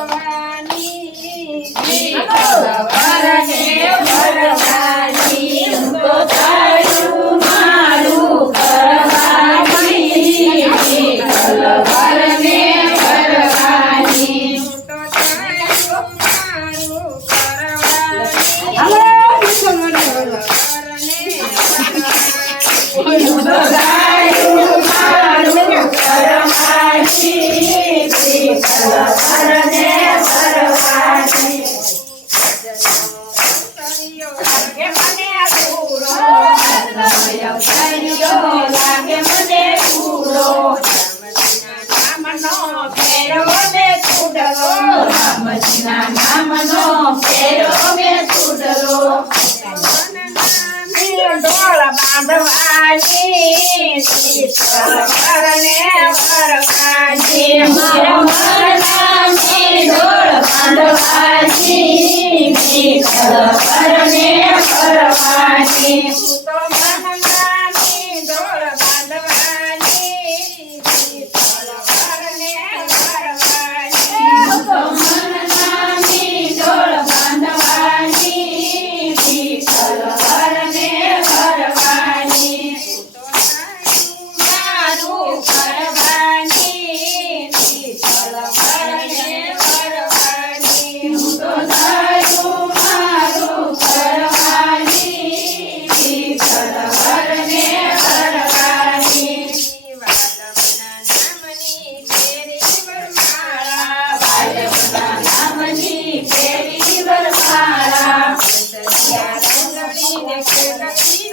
સવાની જીત સવાની ભવાની કરને ભરવાની મરમના ડોળ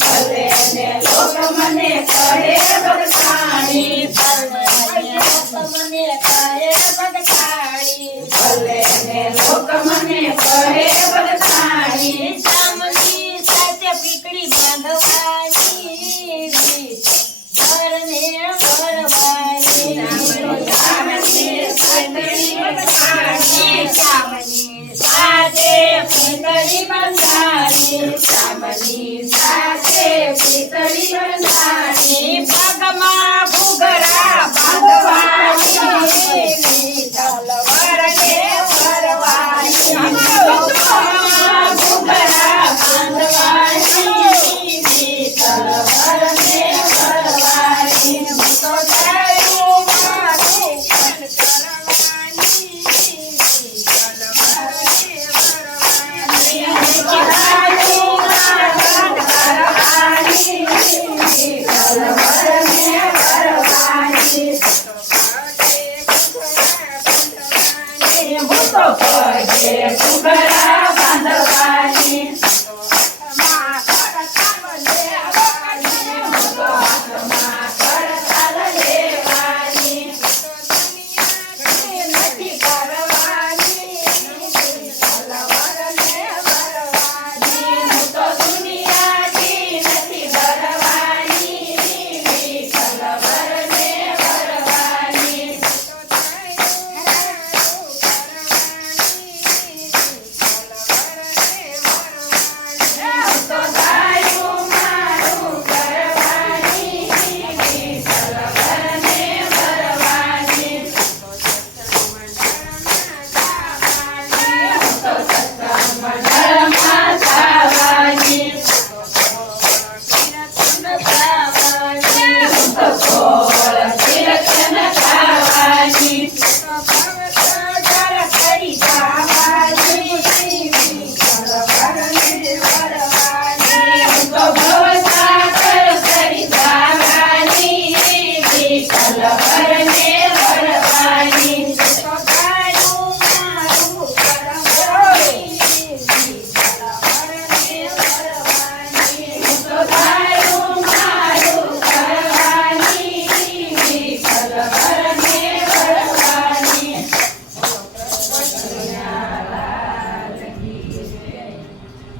ભલે ને લોટ મને પડે વરસાણી ભલે Pitali Pansari, Sabani Sase, Pitali Pansari.